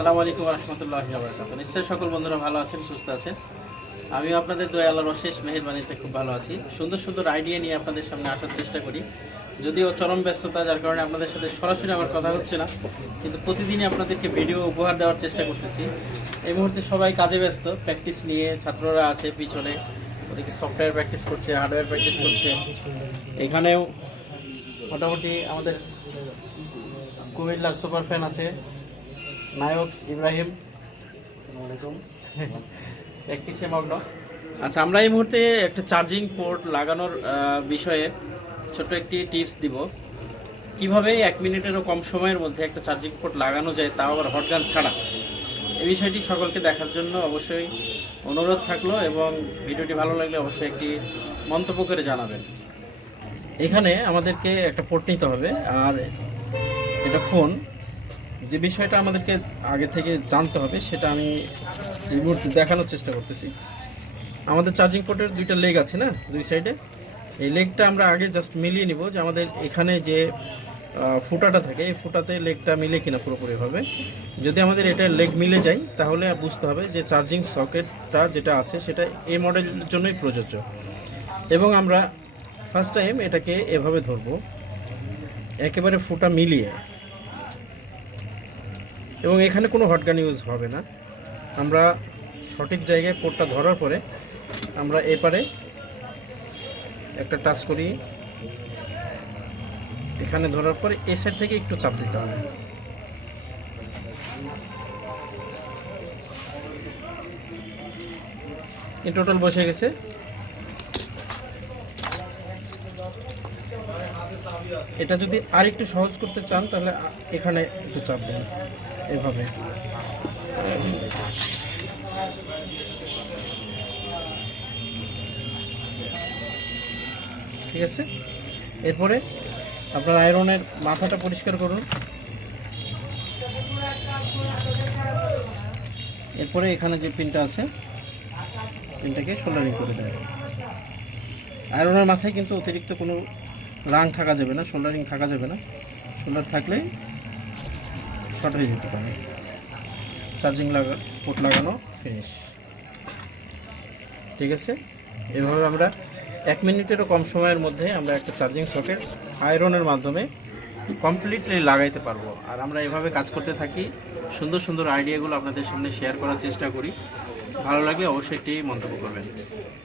আসসালামু আলাইকুম রহমতুল্লাহ বরকাত নিশ্চয়ই সকল বন্ধুরা ভালো আছেন, সুস্থ আছেন? আমিও আপনাদের দয়া আল্লাহর অশেষ মেহেরবানিতে খুব ভালো আছি। সুন্দর সুন্দর আইডিয়া নিয়ে আপনাদের সামনে আসার চেষ্টা করি। যদিও চরম ব্যস্ততা, যার কারণে আপনাদের সাথে সরাসরি আমার কথা হচ্ছে না, কিন্তু প্রতিদিনই আপনাদেরকে ভিডিও উপহার দেওয়ার চেষ্টা করতেছি। এই মুহূর্তে সবাই কাজে ব্যস্ত প্র্যাকটিস নিয়ে ছাত্ররা আছে পিছনে। ওদিকে সফটওয়্যার প্র্যাকটিস করছে হার্ডওয়্যার প্র্যাকটিস করছে। এখানেও মোটামুটি আমাদের কুমিল্লার সুপার ফ্যান আছে। নায়ক ইব্রাহিম। আচ্ছা আমরা এই মুহূর্তে একটা চার্জিং পোর্ট লাগানোর বিষয়ে ছোট্ট একটি টিপস দিব। কীভাবে এক মিনিটেরও কম সময়ের মধ্যে একটা চার্জিং পোর্ট লাগানো যায় তাও আবার হটগান ছাড়া? এই বিষয়টি সকলকে দেখার জন্য অবশ্যই অনুরোধ থাকল এবং ভিডিওটি ভালো লাগলে অবশ্যই একটি মন্তব্য করে জানাবেন। এখানে আমাদেরকে একটা পোর্ট নিতে হবে, আর এটা ফোন যে বিষয়টা আমাদেরকে আগে থেকে জানতে হবে, সেটা আমি মুহূর্তে দেখানোর চেষ্টা করতেছি। আমাদের চার্জিং পোর্টের দুইটা লেগ আছে না, দুই সাইডে এই লেগটা আমরা আগে জাস্ট মিলিয়ে নিব যে আমাদের এখানে যে ফুটাটা থাকে, এই ফুটাতে লেগটা মিলে কিনা পুরোপুরিভাবে যদি আমাদের এটা লেগ মিলে যায়, তাহলে বুঝতে হবে যে চার্জিং সকেটটা যেটা আছে, সেটা এই মডেলের জন্যই প্রযোজ্য। এবং আমরা ফার্স্ট টাইম এটাকে এভাবে ধরবো। একেবারে ফুটা মিলিয়ে। এবং এখানে কোনো হটগান ইউজ হবে না। আমরা সঠিক জায়গায় পোর্টটা ধরার পরে আমরা এপারে একটা টাচ করি। এখানে ধরার পরে এই সাইড থেকে একটু চাপ দিতে হবে। এই টোটাল বসে গেছে। এটা যদি আর একটু সহজ করতে চান, তাহলে এখানে একটু চাপ দেন। এভাবে। ঠিক আছে? এরপরে আপনার আয়রনের মাথাটা পরিষ্কার করুন। এরপরে এখানে যে পিনটা আছে, পিনটাকে সোল্ডারিং করে দেবেন। আয়রনের মাথায় কিন্তু অতিরিক্ত কোনো রাং থাকা যাবে না সোল্ডারিং থাকা যাবে না। সোল্ডার থাকলে শর্ট হয়ে যেতে পারে। চার্জিং লাগা পোর্ট লাগানো ফিনিশ ঠিক আছে? এভাবে আমরা এক মিনিটেরও কম সময়ের মধ্যে আমরা একটা চার্জিং সকেট আয়রনের মাধ্যমে কমপ্লিটলি লাগাইতে পারব। আর আমরা এভাবে কাজ করতে থাকি, সুন্দর সুন্দর আইডিয়াগুলো আপনাদের সামনে শেয়ার করার চেষ্টা করি। ভালো লাগলে অবশ্যই একটি মন্তব্য করবেন।